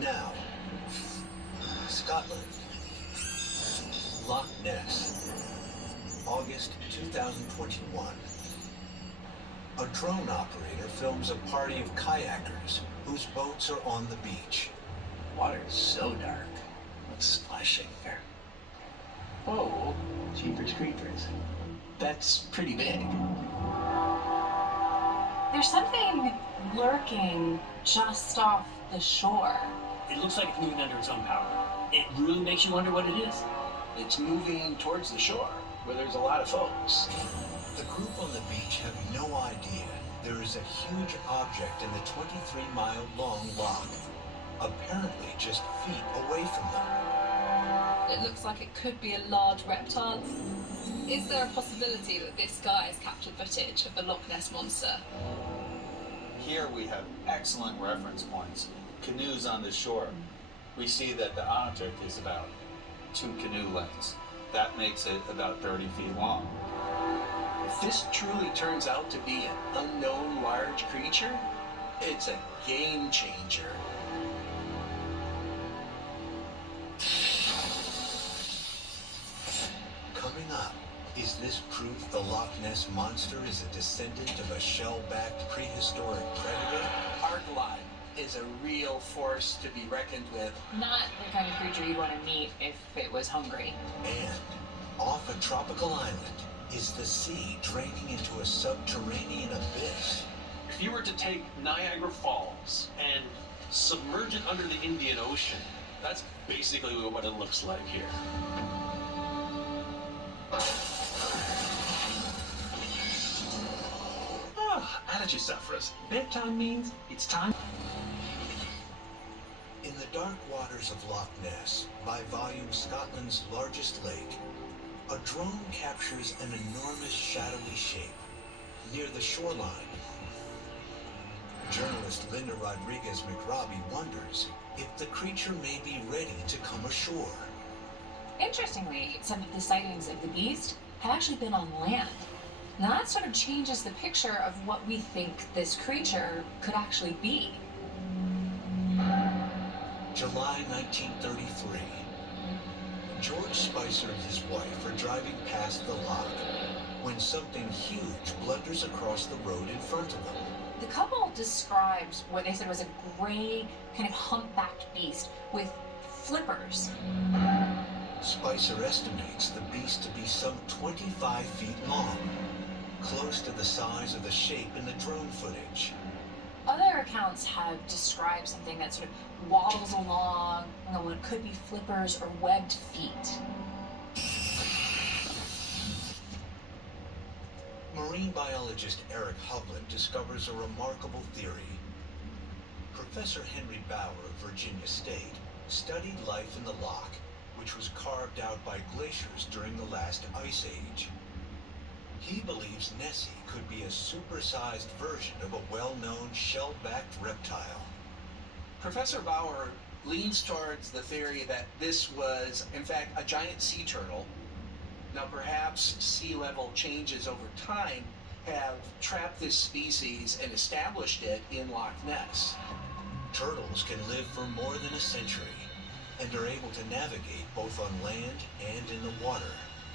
Now, Scotland, Loch Ness, August 2021. A drone operator films a party of kayakers whose boats are on the beach. Water is so dark. What's splashing there? Whoa, jeepers creepers. That's pretty big. There's something lurking just off the shore. It looks like it's moving under its own power. It really makes you wonder what it is. It's moving towards the shore, where there's a lot of folks. The group on the beach have no idea there is a huge object in the 23-mile-long loch, apparently just feet away from them. It looks like it could be a large reptile. Is there a possibility that this guy has captured footage of the Loch Ness monster? Here we have excellent reference points. Canoes on the shore. We see that the object is about 2 canoe lengths. That makes it about 30 feet long. If this truly turns out to be an unknown large creature, it's a game changer. Coming up, is this proof the Loch Ness monster is a descendant of a shell-backed prehistoric predator? Arclight is a real force to be reckoned with. Not the kind of creature you'd want to meet if it was hungry. And off a tropical island is the sea draining into a subterranean abyss. If you were to take Niagara Falls and submerge it under the Indian Ocean, that's basically what it looks like here. Allergy sufferers. Bedtime means it's time. In the dark waters of Loch Ness, by volume Scotland's largest lake, a drone captures an enormous shadowy shape near the shoreline. Journalist Linda Rodriguez McRobbie wonders if the creature may be ready to come ashore. Interestingly, some of the sightings of the beast have actually been on land. Now that sort of changes the picture of what we think this creature could actually be. July 1933. George Spicer and his wife are driving past the loch when something huge blunders across the road in front of them. The couple described what they said was a gray, kind of humpbacked beast with flippers. Spicer estimates the beast to be some 25 feet long, close to the size of the shape in the drone footage. Other accounts have described something that sort of waddles along, what could be flippers or webbed feet. Marine biologist Eric Hovland discovers a remarkable theory. Professor Henry Bauer of Virginia State studied life in the loch, which was carved out by glaciers during the last ice age. He believes Nessie could be a supersized version of a well-known shell-backed reptile. Professor Bauer leans towards the theory that this was, in fact, a giant sea turtle. Now, perhaps sea level changes over time have trapped this species and established it in Loch Ness. Turtles can live for more than a century and are able to navigate both on land and in the water.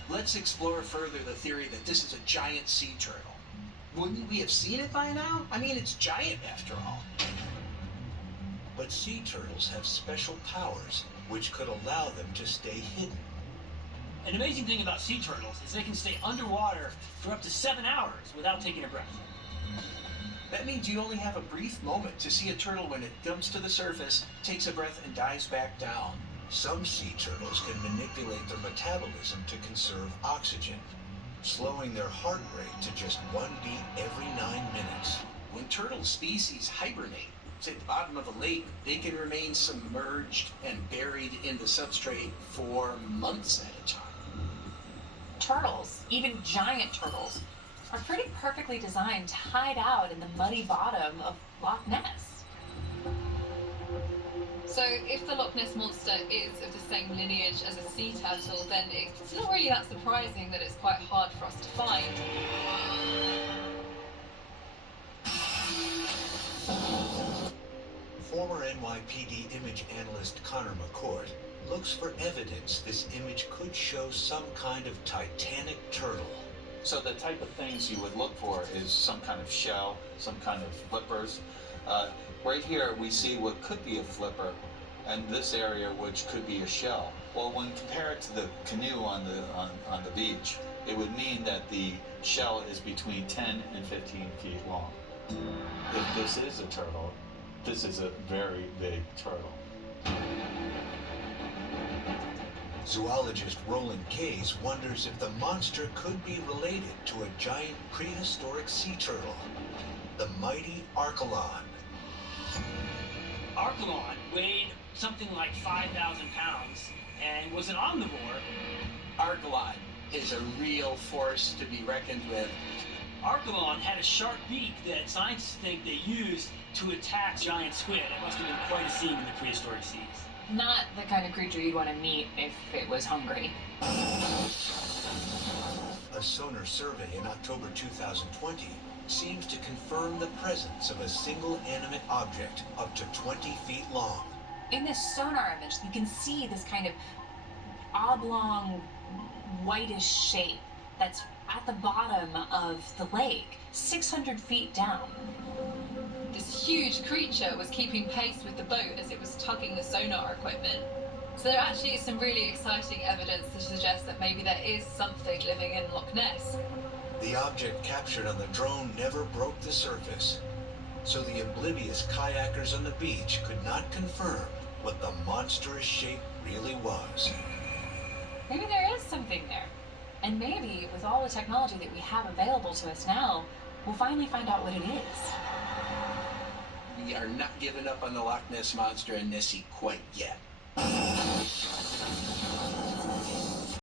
Let's explore further the theory that this is a giant sea turtle. Wouldn't we have seen it by now? I mean, it's giant after all. But sea turtles have special powers which could allow them to stay hidden. An amazing thing about sea turtles is they can stay underwater for up to 7 hours without taking a breath. That means you only have a brief moment to see a turtle when it jumps to the surface, takes a breath, and dives back down. Some sea turtles can manipulate their metabolism to conserve oxygen, slowing their heart rate to just 1 beat every 9 minutes. When turtle species hibernate, say at the bottom of a lake, they can remain submerged and buried in the substrate for months at a time. Turtles, even giant turtles, are pretty perfectly designed to hide out in the muddy bottom of Loch Ness. So if the Loch Ness monster is of the same lineage as a sea turtle, then it's not really that surprising that it's quite hard for us to find. Former NYPD image analyst Connor McCourt looks for evidence this image could show some kind of titanic turtle. So the type of things you would look for is some kind of shell, some kind of flippers. Right here we see what could be a flipper, and this area which could be a shell. Well, when compared to the canoe on the beach, it would mean that the shell is between 10 and 15 feet long. If this is a turtle, this is a very big turtle. Zoologist Roland Case wonders if the monster could be related to a giant prehistoric sea turtle, the mighty Archelon. Archelon weighed something like 5,000 pounds and was an omnivore. Archelon is a real force to be reckoned with. Archelon had a sharp beak that scientists think they used to attack giant squid. It must have been quite a scene in the prehistoric seas. Not the kind of creature you'd want to meet if it was hungry. A sonar survey in October 2020 seems to confirm the presence of a single animate object up to 20 feet long. In this sonar image, you can see this kind of oblong, whitish shape that's at the bottom of the lake, 600 feet down. This huge creature was keeping pace with the boat as it was tugging the sonar equipment. So there actually is some really exciting evidence to suggest that maybe there is something living in Loch Ness. The object captured on the drone never broke the surface, so the oblivious kayakers on the beach could not confirm what the monstrous shape really was. Maybe there is something there. And maybe, with all the technology that we have available to us now, we'll finally find out what it is. We are not giving up on the Loch Ness Monster and Nessie quite yet.